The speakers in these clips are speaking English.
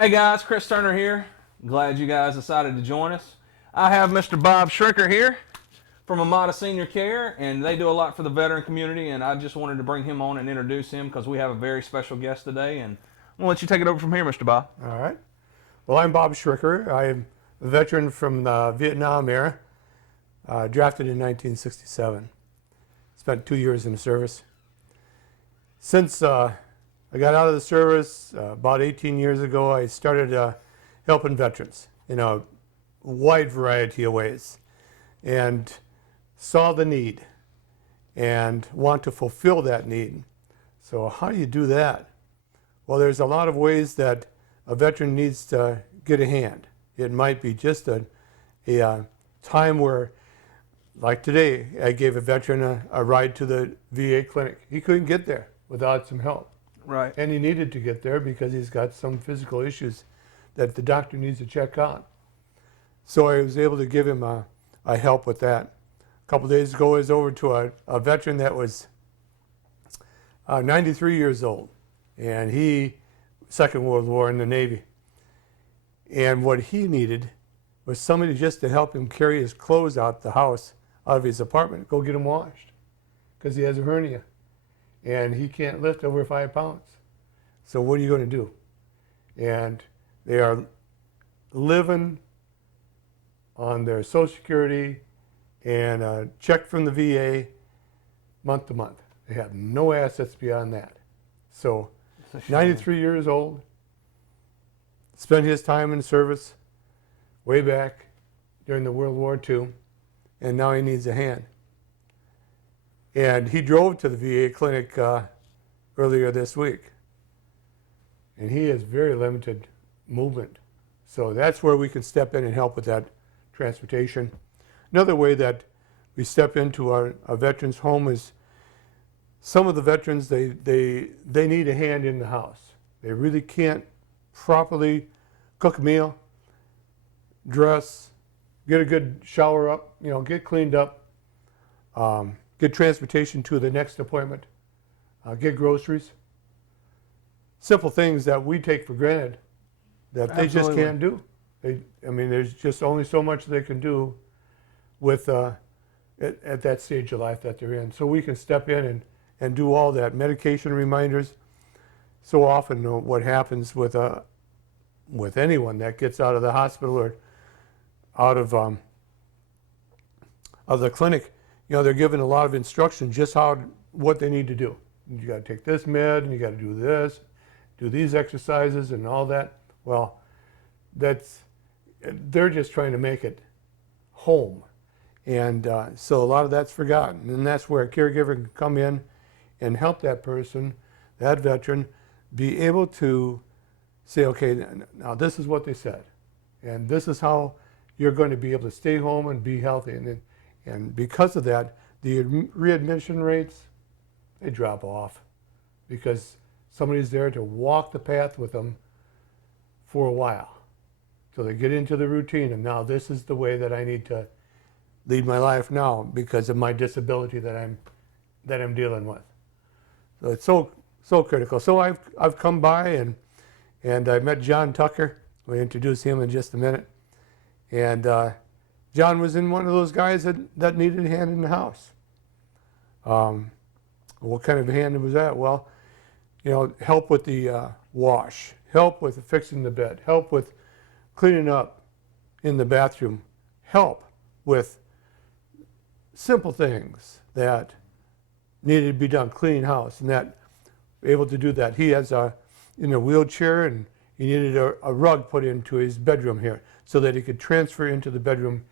Hey guys, Chris Turner here. Glad you guys decided to join us. I have Mr. Bob Schricker here from Amada Senior Care, and they do a lot for the veteran community, and I just wanted to bring him on and introduce him because we have a very special guest today, and I'm going to let you take it over from here, Mr. Bob. All right. Well, I'm Bob Schricker. I'm a veteran from the Vietnam era, drafted in 1967. Spent 2 years in the service. Since I got out of the service about 18 years ago, I started helping veterans in a wide variety of ways and saw the need and want to fulfill that need. So how do you do that? Well, there's a lot of ways that a veteran needs to get a hand. It might be just a time where, like today, I gave a veteran a ride to the VA clinic. He couldn't get there without some help. Right. And he needed to get there because he's got some physical issues that the doctor needs to check on. So I was able to give him a help with that. A couple days ago, I was over to a veteran that was 93 years old. And he, Second World War in the Navy. And what he needed was somebody just to help him carry his clothes out the house, out of his apartment, go get them washed. Because he has a hernia. And he can't lift over 5 pounds. So what are you going to do? And they are living on their Social Security and a check from the VA month to month. They have no assets beyond that. So 93 years old, spent his time in service way back during the World War II, and now he needs a hand. And he drove to the VA clinic earlier this week, and he has very limited movement. So that's where we can step in and help with that transportation. Another way that we step into our veterans' home is some of the veterans, they need a hand in the house. They really can't properly cook a meal, dress, get a good shower up, get cleaned up, get transportation to the next appointment, get groceries. Simple things that we take for granted that they just can't do. There's just only so much they can do with at that stage of life that they're in. So we can step in and do all that. Medication reminders. So often what happens with anyone that gets out of the hospital or out of the clinic, they're given a lot of instruction just what they need to do. You got to take this med, and you got to do this, do these exercises, and all that. Well, they're just trying to make it home, and so a lot of that's forgotten, and that's where a caregiver can come in and help that person, that veteran, be able to say, okay, now this is what they said, and this is how you're going to be able to stay home and be healthy. And because of that, the readmission rates, they drop off because somebody's there to walk the path with them for a while. So they get into the routine, and now this is the way that I need to lead my life now because of my disability that I'm dealing with. So it's so critical. So I've come by and I met John Tucker. We'll introduce him in just a minute. And John was in one of those guys that needed a hand in the house. What kind of a hand was that? Well, help with the wash, help with fixing the bed, help with cleaning up in the bathroom, help with simple things that needed to be done, cleaning house, and that able to do that. He has in a wheelchair, and he needed a rug put into his bedroom here so that he could transfer into the bedroom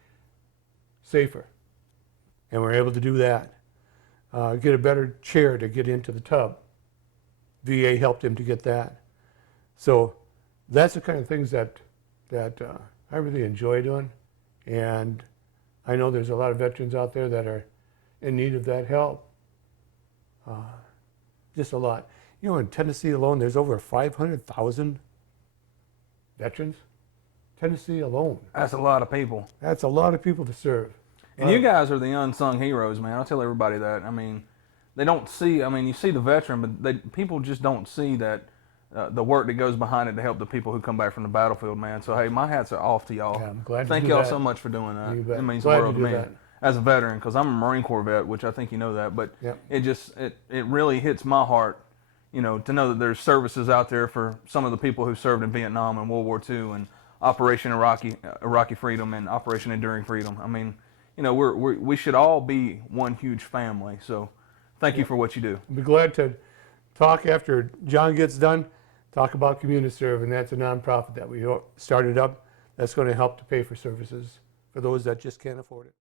safer. And we're able to do that. Get a better chair to get into the tub. VA helped him to get that. So that's the kind of things that I really enjoy doing. And I know there's a lot of veterans out there that are in need of that help. Just a lot. In Tennessee alone, there's over 500,000 veterans. Tennessee alone. That's a lot of people. That's a lot of people to serve. And you guys are the unsung heroes, man. I'll tell everybody that. They don't see, you see the veteran, but people just don't see that the work that goes behind it to help the people who come back from the battlefield, man. So hey, my hats are off to y'all. Yeah, I'm glad to Thank do y'all that. so much for doing You that. bet. It means Glad the to world to do me that. as a veteran, because I'm a Marine Corps vet, which I think you know that. But Yep. it really hits my heart, to know that there's services out there for some of the people who served in Vietnam and World War II and Operation Iraqi Freedom and Operation Enduring Freedom. I mean, we should all be one huge family. So thank you for what you do. I'll be glad to talk after John gets done. Talk about CommuniServe, and that's a nonprofit that we started up that's going to help to pay for services for those that just can't afford it.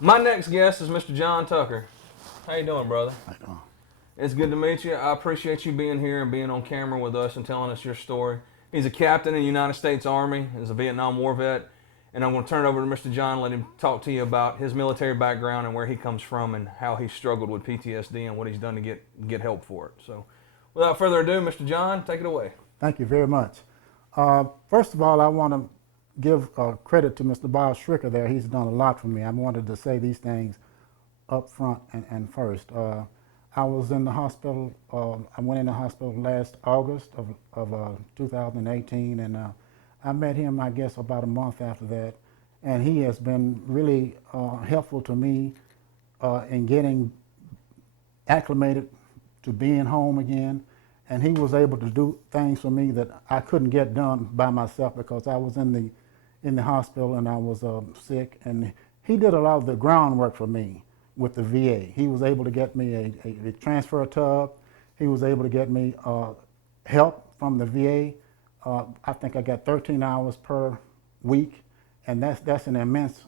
My next guest is Mr. John Tucker. How you doing, brother? I know. It's good to meet you. I appreciate you being here and being on camera with us and telling us your story. He's a captain in the United States Army, is a Vietnam War vet, and I'm going to turn it over to Mr. John and let him talk to you about his military background and where he comes from and how he struggled with PTSD and what he's done to get help for it. So, without further ado, Mr. John, take it away. Thank you very much. First of all, I want to give credit to Mr. Bob Schricker there. He's done a lot for me. I wanted to say these things up front and first. I was in the hospital. I went in the hospital last August of 2018, and I met him, I guess, about a month after that. And he has been really helpful to me in getting acclimated to being home again. And he was able to do things for me that I couldn't get done by myself because I was in the hospital and I was sick. And he did a lot of the groundwork for me with the VA. He was able to get me a transfer tub. He was able to get me help from the VA. I think I got 13 hours per week, and that's an immense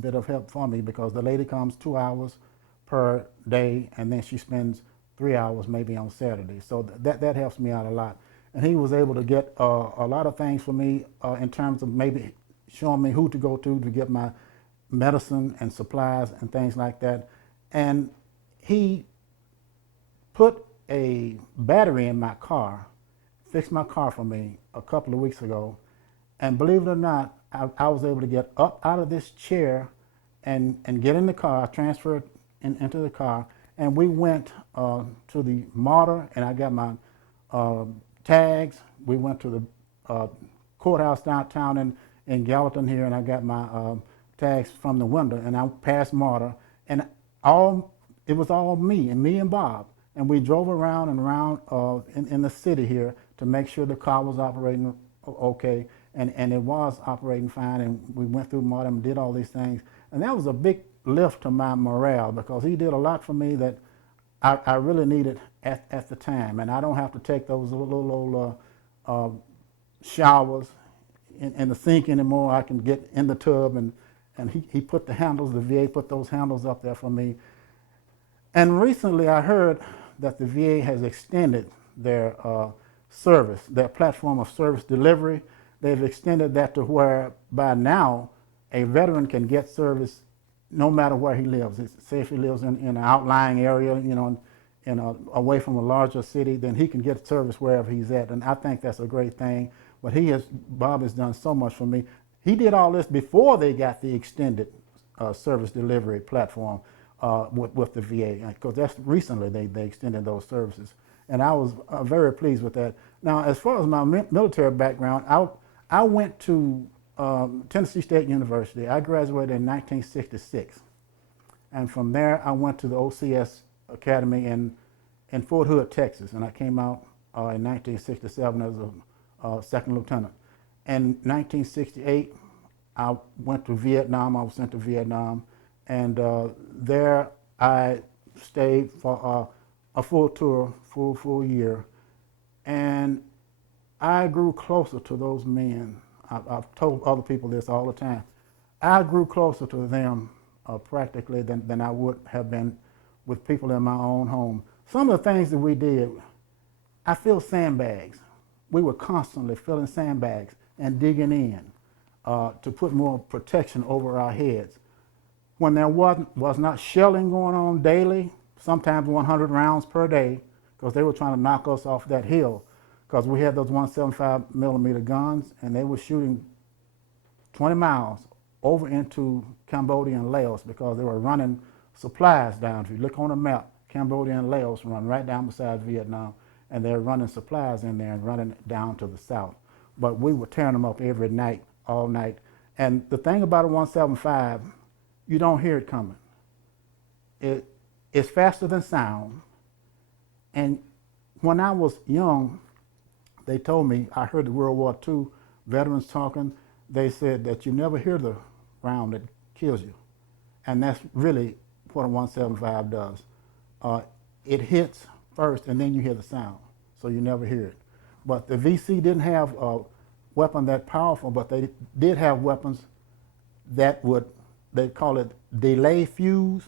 bit of help for me because the lady comes 2 hours per day, and then she spends 3 hours maybe on Saturday. So that helps me out a lot. And he was able to get a lot of things for me in terms of maybe showing me who to go to get my medicine and supplies and things like that. And he put a battery in my car, fixed my car for me a couple of weeks ago. And believe it or not, I was able to get up out of this chair and get in the car, transfer it into the car, and we went to the martyr, and I got my tags. We went to the courthouse downtown in Gallatin here, and I got my tags from the window, and I passed martyr, and it was all me and Bob, and we drove around and around in the city here to make sure the car was operating okay, and it was operating fine, and we went through martyr and did all these things, and that was a big lift to my morale because he did a lot for me that I really needed at the time, and I don't have to take those little showers in the sink anymore. I can get in the tub, and he put the handles, the VA put those handles up there for me. And recently I heard that the VA has extended their service, their platform of service delivery. They've extended that to where by now a veteran can get service no matter where he lives. Say if he lives in an outlying area, away from a larger city, then he can get service wherever he's at. And I think that's a great thing. But Bob has done so much for me. He did all this before they got the extended service delivery platform with the VA, because that's recently they extended those services. And I was very pleased with that. Now, as far as my military background, I went to Tennessee State University. I graduated in 1966. And from there, I went to the OCS Academy in Fort Hood, Texas. And I came out in 1967 as a second lieutenant. In 1968, I went to Vietnam. I was sent to Vietnam. And there I stayed for a full tour, full year. And I grew closer to those men. I've told other people this all the time. I grew closer to them practically than I would have been with people in my own home. Some of the things that we did, I filled sandbags. We were constantly filling sandbags and digging in to put more protection over our heads. When there was not shelling going on daily, sometimes 100 rounds per day, because they were trying to knock us off that hill, because we had those 175 millimeter guns, and they were shooting 20 miles over into Cambodia and Laos because they were running supplies down. If you look on the map, Cambodia and Laos run right down beside Vietnam. and they're running supplies in there and running it down to the south. But we were tearing them up every night, all night. And the thing about a 175, you don't hear it coming. It's faster than sound. And when I was young, they told me, I heard the World War II veterans talking, they said that you never hear the round that kills you. And that's really what a 175 does. It hits first and then you hear the sound, so you never hear it. But the VC didn't have a weapon that powerful, but they did have weapons that would, they call it delay fuse.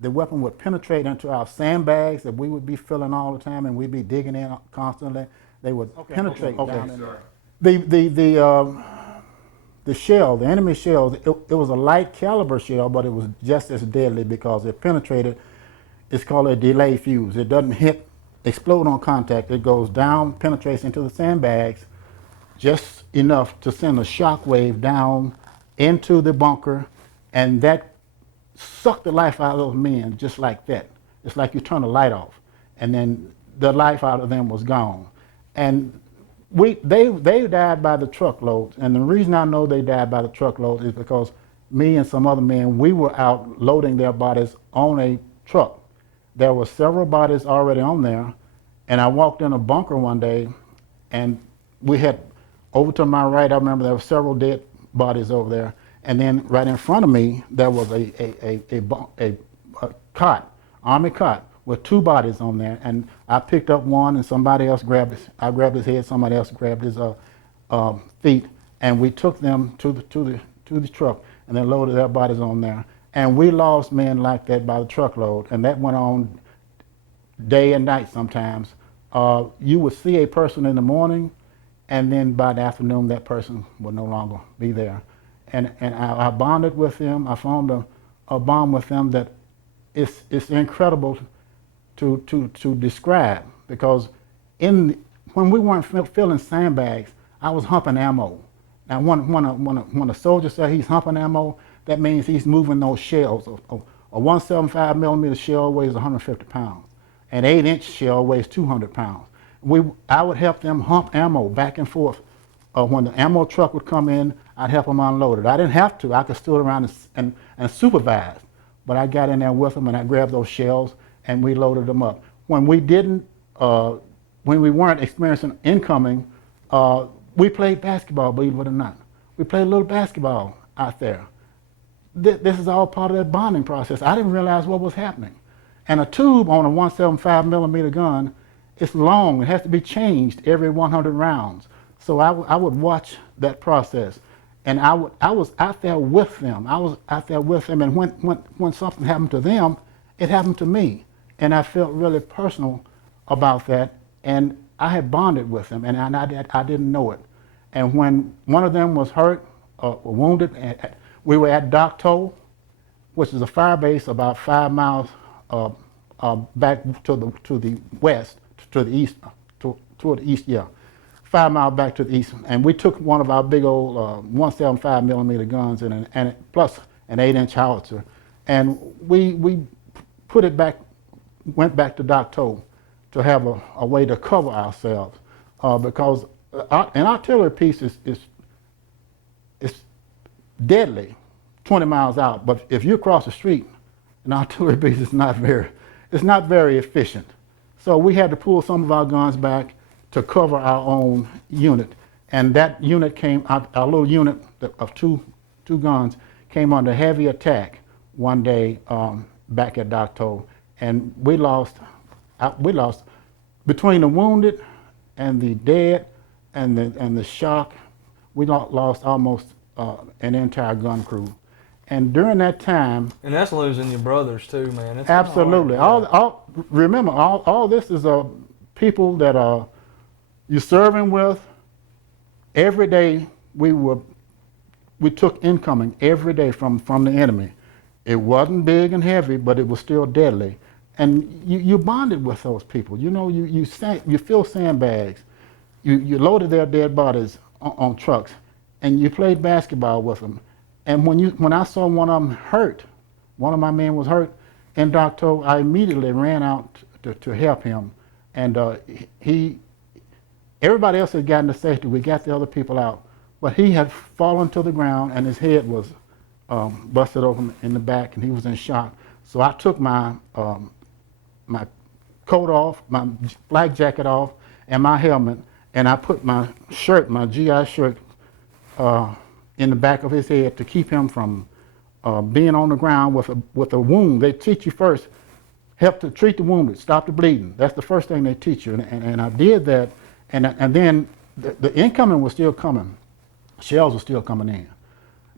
The weapon would penetrate into our sandbags that we would be filling all the time, and we'd be digging in constantly. They would penetrate down in there. The shell, the enemy shell, it was a light caliber shell, but it was just as deadly because it penetrated. It's called a delay fuse. It doesn't explode on contact. It goes down, penetrates into the sandbags just enough to send a shock wave down into the bunker, and that sucked the life out of those men just like that. It's like you turn a light off, and then the life out of them was gone. And they died by the truckloads, and the reason I know they died by the truckloads is because me and some other men, we were out loading their bodies on a truck. There were several bodies already on there, and I walked in a bunker one day, and we had, over to my right, I remember there were several dead bodies over there, and then right in front of me, there was a cot, army cot, with two bodies on there, and I picked up one, and somebody else I grabbed his head, somebody else grabbed his feet, and we took them to the truck, and then loaded their bodies on there. And we lost men like that by the truckload, and that went on day and night sometimes. You would see a person in the morning, and then by the afternoon, that person would no longer be there. And I bonded with them. I formed a bond with them that it's incredible to describe, because when we weren't filling sandbags, I was humping ammo. Now, when a soldier says he's humping ammo, that means he's moving those shells. A 175 millimeter shell weighs 150 pounds. An 8-inch shell weighs 200 pounds. I would help them hump ammo back and forth. When the ammo truck would come in, I'd help them unload it. I didn't have to. I could stood around and supervise. But I got in there with them, and I grabbed those shells, and we loaded them up. When we weren't experiencing incoming, we played basketball, believe it or not. We played a little basketball out there. This is all part of that bonding process. I didn't realize what was happening. And a tube on a 175 millimeter gun, it's long. It has to be changed every 100 rounds. So I would watch that process, and I was out there with them. I was out there with them, and when something happened to them, it happened to me, and I felt really personal about that. And I had bonded with them, and I didn't know it. And when one of them was hurt or wounded, we were at Docto, which is a fire base about 5 miles back to the west, to the east, toward the east, yeah. 5 miles back to the east, and we took one of our big old 175 millimeter guns and plus an 8-inch howitzer, and we put it back, went back to Docto to have a way to cover ourselves, because an artillery piece is deadly 20 miles out, but if you cross the street, an artillery piece is not very efficient. So we had to pull some of our guns back to cover our own unit. And that unit our little unit of two guns came under heavy attack one day back at Docto. And we lost, between the wounded and the dead and the shock, we lost almost an entire gun crew. And during that time, And that's losing your brothers too, man. It's absolutely. hard. Remember, all this is people that you're serving with. Every day we took incoming every day from the enemy. It wasn't big and heavy, but it was still deadly. And you bonded with those people. You know, you fill sandbags. You loaded their dead bodies on trucks, and you played basketball with them. And when I saw one of them hurt, one of my men was hurt in Docto, I immediately ran out to help him. and everybody else had gotten to safety. We got the other people out, but he had fallen to the ground and his head was busted open in the back, and he was in shock. So I took my my coat off, my flak jacket off, and my helmet, and I put my shirt, my GI shirt, in the back of his head to keep him from being on the ground with a wound. They teach you first, help to treat the wounded, stop the bleeding. That's the first thing they teach you, and I did that, and then the incoming was still coming, shells were still coming in,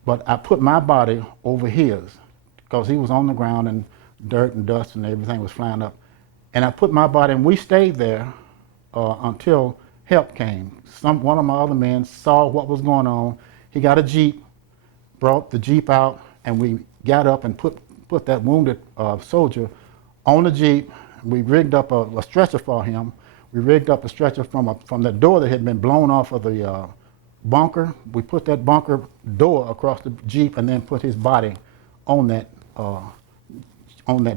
but I put my body over his because he was on the ground and dirt and dust and everything was flying up, and I put my body, and we stayed there until help came. One of my other men saw what was going on. He got a Jeep, brought the Jeep out, and we got up and put that wounded soldier on the Jeep. We rigged up a stretcher for him. We rigged up a stretcher from the door that had been blown off of the bunker. We put that bunker door across the Jeep and then put his body on that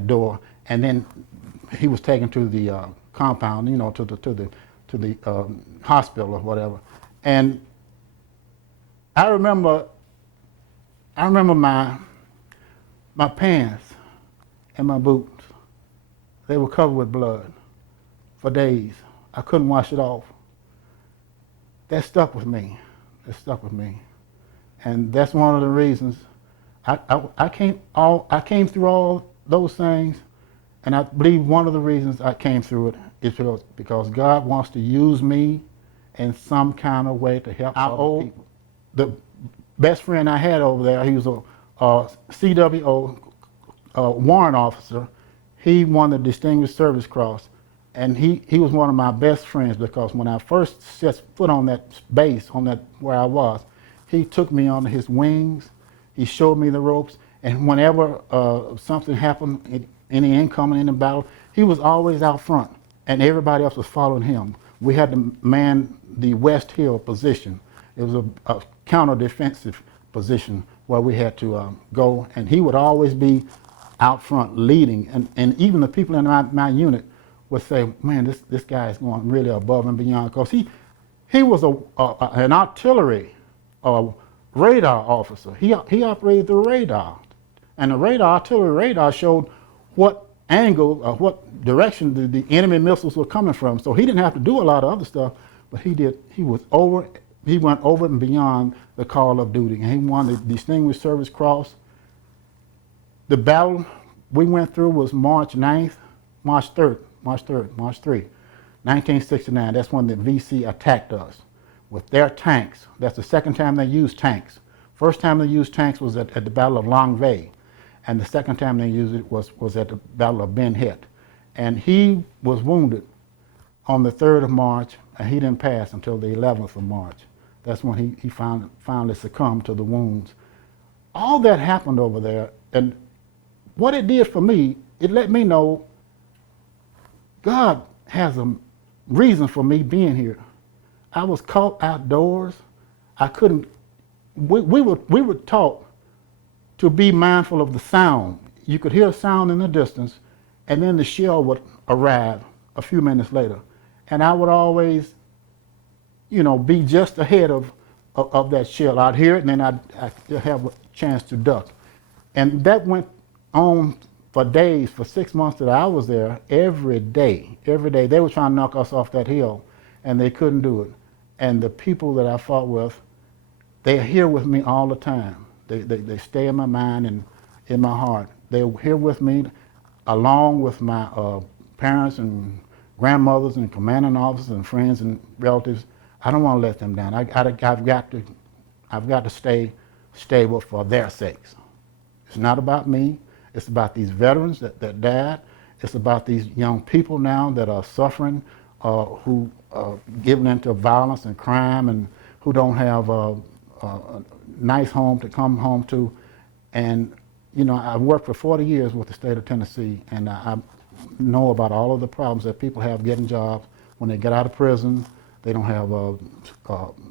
door. And then he was taken to the compound, to the hospital or whatever. And I remember my pants and my boots. They were covered with blood for days. I couldn't wash it off. That stuck with me. It stuck with me, and that's one of the reasons I came through all those things, and I believe one of the reasons I came through it is because God wants to use me in some kind of way to help other people. The best friend I had over there, he was a CWO warrant officer. He won the Distinguished Service Cross, and he was one of my best friends because when I first set foot on that base, where I was, he took me under his wings. He showed me the ropes, and whenever something happened, any incoming in the battle, he was always out front, and everybody else was following him. We had to man the West Hill position. It was a counter-defensive position where we had to go, and he would always be out front leading, and even the people in my unit would say, man, this guy is going really above and beyond, because he was an artillery radar officer. He operated the radar, and the artillery radar showed what angle or what direction the enemy missiles were coming from. So he didn't have to do a lot of other stuff, but he went over and beyond the call of duty, and he won the Distinguished Service Cross. The battle we went through was March 3, 1969. That's when the VC attacked us with their tanks. That's the second time they used tanks. First time they used tanks was at the Battle of Longueuil, and the second time they used it was at the Battle of Ben Het. And he was wounded on the 3rd of March, and he didn't pass until the 11th of March. That's when he finally succumbed to the wounds. All that happened over there, and what it did for me, it let me know God has a reason for me being here. I was caught outdoors. I couldn't, we were taught to be mindful of the sound. You could hear a sound in the distance, and then the shell would arrive a few minutes later. And I would always, be just ahead of that shell. I'd hear it, and then I'd have a chance to duck. And that went on for days, for 6 months that I was there. Every day, they were trying to knock us off that hill, and they couldn't do it. And the people that I fought with, they're here with me all the time. They stay in my mind and in my heart. They're here with me, along with my parents and grandmothers and commanding officers and friends and relatives. I don't want to let them down. I've got to stay stable for their sakes. It's not about me. It's about these veterans that died. It's about these young people now that are suffering, who are given into violence and crime, and who don't have a nice home to come home to. And, I've worked for 40 years with the state of Tennessee, and I know about all of the problems that people have getting jobs when they get out of prison. They don't have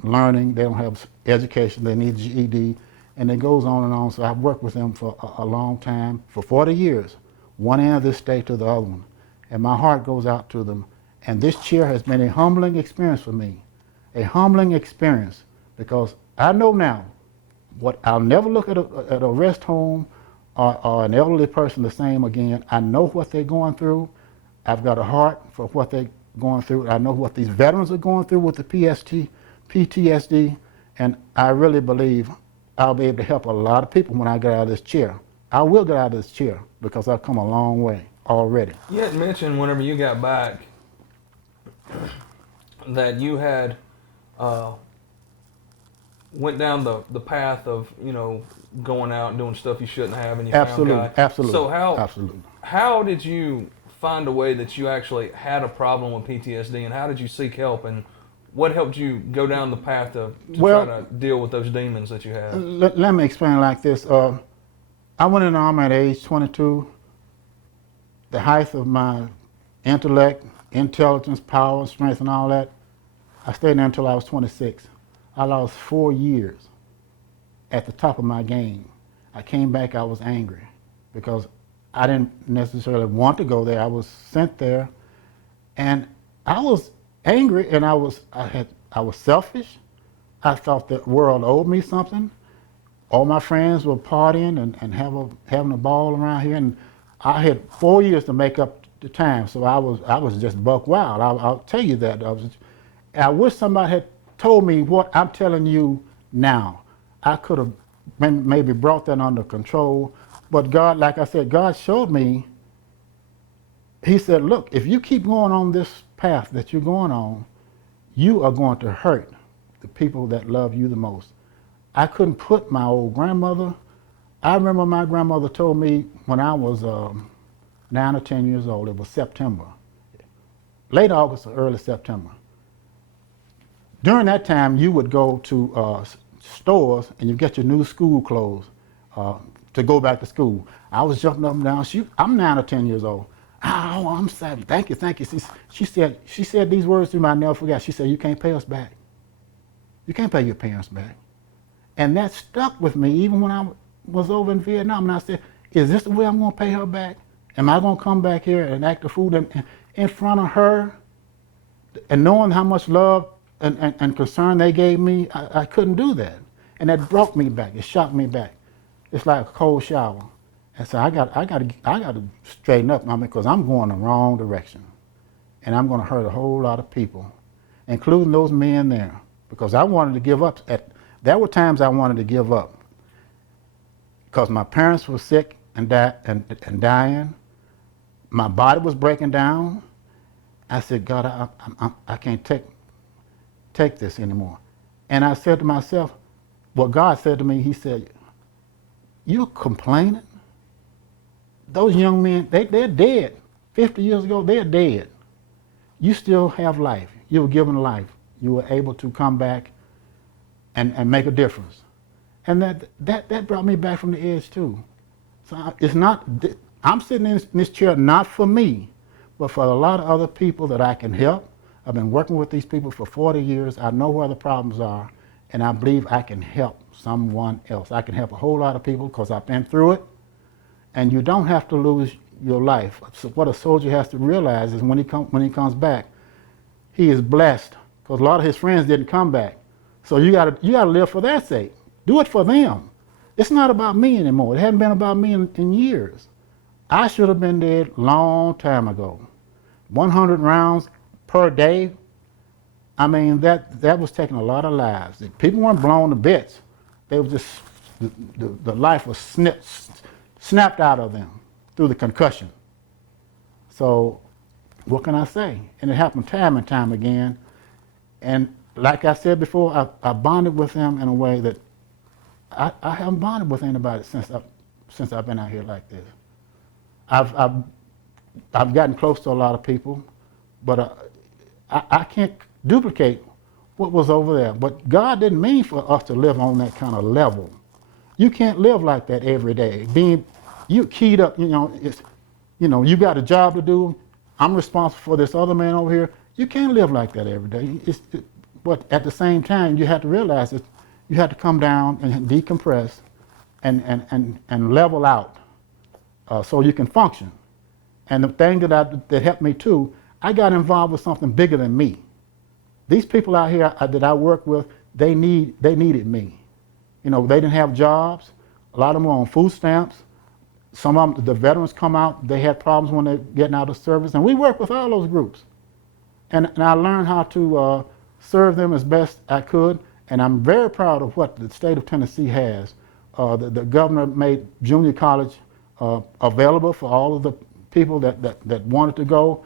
learning. They don't have education. They need GED. And it goes on and on. So I've worked with them for a long time, for 40 years, one end of this state to the other one. And my heart goes out to them. And this chair has been a humbling experience for me, a humbling experience, because I know now what I'll never look at a rest home or an elderly person the same again. I know what they're going through. I've got a heart for what they're going through. I know what these veterans are going through with the PTSD, and I really believe I'll be able to help a lot of people when I get out of this chair. I will get out of this chair because I've come a long way already. You had mentioned whenever you got back that you had went down the path of, you know, going out and doing stuff you shouldn't have, and you Absolutely, found God. absolutely. So absolutely. how did you find a way that you actually had a problem with PTSD, and how did you seek help, and what helped you go down the path to try to deal with those demons that you had? Let me explain like this. I went in the Army at age 22. The height of my intellect, intelligence, power, strength, and all that, I stayed there until I was 26. I lost 4 years at the top of my game. I came back, I was angry because I didn't necessarily want to go there. I was sent there, and I was angry, and I was selfish. I thought the world owed me something. All my friends were partying and having a ball around here, and I had 4 years to make up the time, so I was just buck wild. I'll tell you that. I wish somebody had told me what I'm telling you now. I could have maybe brought that under control, but God, like I said, God showed me. He said, look, if you keep going on this path that you're going on, you are going to hurt the people that love you the most. I couldn't put my old grandmother. I remember my grandmother told me when I was 9 or 10 years old, it was September, late August or early September. During that time, you would go to stores and you get your new school clothes to go back to school. I was jumping up and down. I'm 9 or 10 years old. Oh, I'm sorry. Thank you, thank you. She said these words to me I never forgot. She said, you can't pay us back. You can't pay your parents back. And that stuck with me even when I was over in Vietnam. And I said, is this the way I'm going to pay her back? Am I going to come back here and act a fool in front of her? And knowing how much love and concern they gave me, I couldn't do that. And that broke me back. It shocked me back. It's like a cold shower. And so I got to straighten up, because I'm going the wrong direction. And I'm going to hurt a whole lot of people, including those men there, because I wanted to give up. There were times I wanted to give up because my parents were sick and dying. My body was breaking down. I said, God, I can't take this anymore. And I said to myself, what God said to me, he said, you're complaining? Those young men, they're dead. 50 years ago, they're dead. You still have life. You were given life. You were able to come back and make a difference. And that brought me back from the edge too. So it's not, I'm sitting in this chair not for me, but for a lot of other people that I can help. I've been working with these people for 40 years. I know where the problems are, and I believe I can help someone else. I can help a whole lot of people because I've been through it. And you don't have to lose your life. So what a soldier has to realize is when he comes back, he is blessed because a lot of his friends didn't come back. So you gotta live for their sake. Do it for them. It's not about me anymore. It hasn't been about me in years. I should have been dead long time ago. 100 rounds per day. I mean, that was taking a lot of lives. People weren't blown to bits. They were just, the life was snapped out of them through the concussion. So what can I say? And it happened time and time again. And like I said before, I bonded with them in a way that I haven't bonded with anybody since I've been out here like this. I've gotten close to a lot of people, but I can't duplicate what was over there. But God didn't mean for us to live on that kind of level. You can't live like that every day. You keyed up, you got a job to do. I'm responsible for this other man over here. You can't live like that every day. But at the same time, you have to realize that you have to come down and decompress and level out so you can function. And the thing that helped me too, I got involved with something bigger than me. These people out here that I work with, they needed me. You know, they didn't have jobs. A lot of them were on food stamps. Some of them, the veterans come out, they had problems when they're getting out of service, and we work with all those groups. And I learned how to serve them as best I could, and I'm very proud of what the state of Tennessee has. The governor made junior college available for all of the people that wanted to go,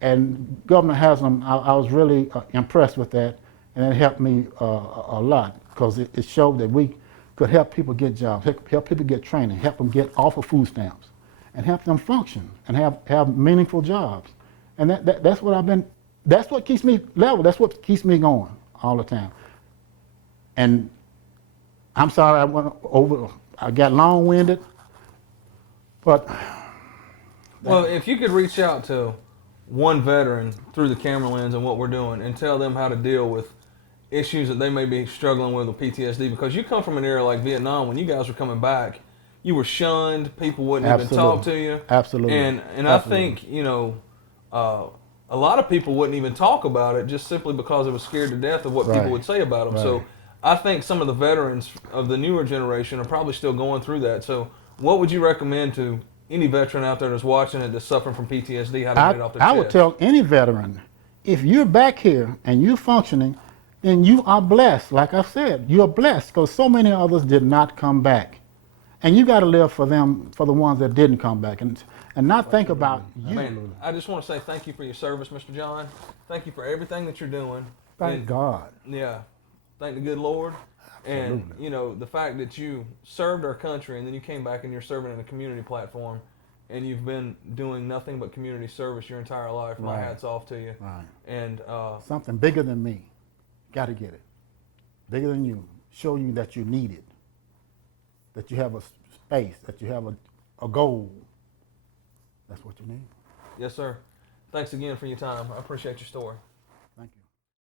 and Governor Haslam, I was really impressed with that, and it helped me a lot, because it showed that we could help people get jobs, help people get training, help them get off of food stamps, and help them function and have meaningful jobs. And that's what that's what keeps me level, that's what keeps me going all the time. And I'm sorry I got long-winded, but. Well, if you could reach out to one veteran through the camera lens and what we're doing and tell them how to deal with issues that they may be struggling with PTSD, because you come from an era like Vietnam when you guys were coming back, you were shunned, people wouldn't even talk to you. Absolutely. And Absolutely. I think, you know, a lot of people wouldn't even talk about it just simply because they were scared to death of what people would say about them. Right. So I think some of the veterans of the newer generation are probably still going through that. So what would you recommend to any veteran out there that's watching it that's suffering from PTSD, how to get it off their chest? I would tell any veteran, if you're back here and you're functioning, then you are blessed. Like I said, you're blessed, because so many others did not come back. And you got to live for them, for the ones that didn't come back, and not think about you. Man, I just want to say thank you for your service, Mr. John. Thank you for everything that you're doing. Thank God. Yeah. Thank the good Lord. Absolutely. And, you know, the fact that you served our country and then you came back and you're serving in a community platform and you've been doing nothing but community service your entire life. My hat's off to you. Right. And Something bigger than me. Got to get it. Bigger than you. Show you that you need it. That you have a space, that you have a goal. That's what you need. yes, sir. Thanks again for your time. I appreciate your story.